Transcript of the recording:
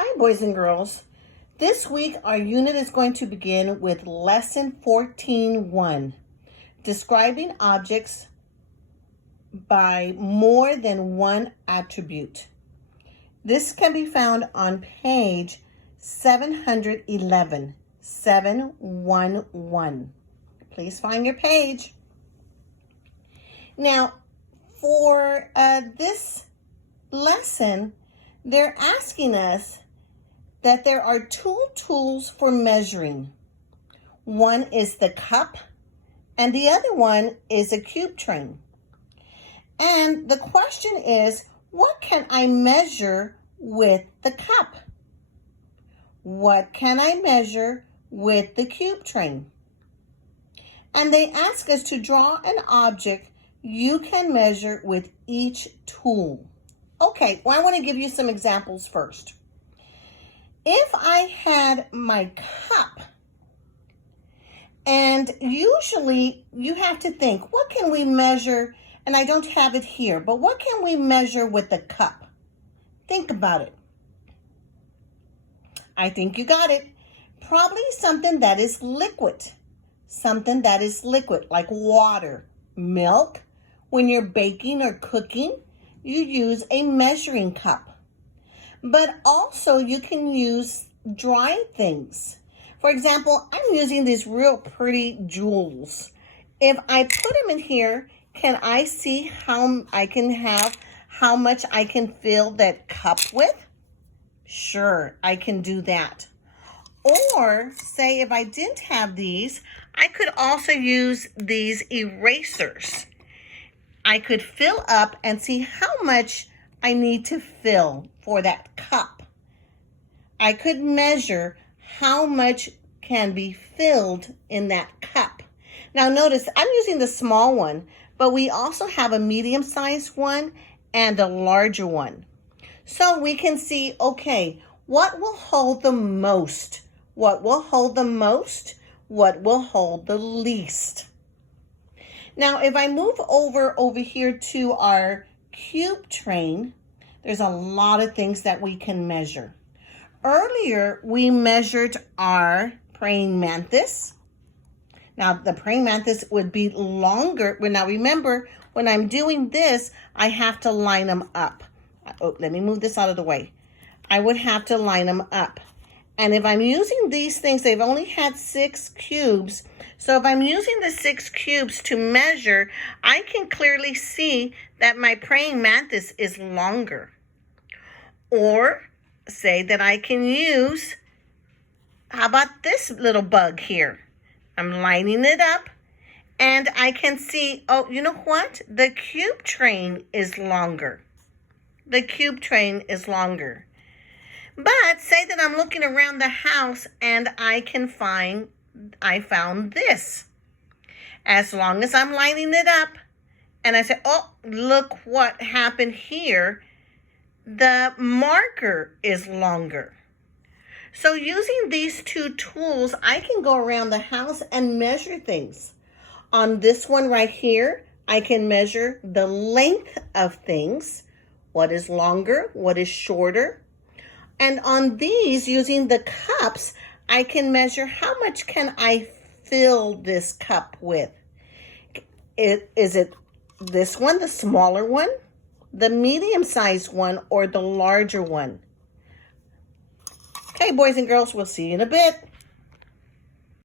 Hi, boys and girls. This week, our unit is going to begin with Lesson 14.1, describing objects by more than one attribute. This can be found on page 711, 711. Please find your page. Now, for this lesson, they're asking us that there are two tools for measuring. One is the cup, and the other one is a cube train. And the question is, what can I measure with the cup? What can I measure with the cube train? And they ask us to draw an object you can measure with each tool. Okay, well, I want to give you some examples first. If I had my cup, and usually you have to think, what can we measure? And I don't have it here, but what can we measure with the cup? Think about it. I think you got it. Probably something that is liquid. Something that is liquid, like water, milk. When you're baking or cooking, you use a measuring cup. But also you can use dry things. For example, I'm using these real pretty jewels. If I put them in here, can I see how much I can fill that cup with? Sure, I can do that. Or say if I didn't have these, I could also use these erasers. I could fill up and see how much I need to fill for that cup. I could measure how much can be filled in that cup. Now notice, I'm using the small one, but we also have a medium-sized one and a larger one. So we can see, okay, what will hold the most? What will hold the most? What will hold the least? Now, if I move over here to our cube train, there's a lot of things that we can measure. Earlier, we measured our praying mantis. Now, the praying mantis would be longer. Now, remember, when I'm doing this, I have to line them up. Oh, let me move this out of the way. I would have to line them up. And if I'm using these things, they've only had 6 cubes. So if I'm using the 6 cubes to measure, I can clearly see that my praying mantis is longer. Or say that I can use, how about this little bug here? I'm lining it up and I can see, oh, you know what? The cube train is longer. The cube train is longer. But say that I'm looking around the house and I found this. As long as I'm lining it up and I say, oh, look what happened here. The marker is longer. So using these two tools, I can go around the house and measure things. On this one right here, I can measure the length of things. What is longer? What is shorter? And on these, using the cups, I can measure how much can I fill this cup with. Is it this one, the smaller one, the medium-sized one, or the larger one? Okay, boys and girls, we'll see you in a bit.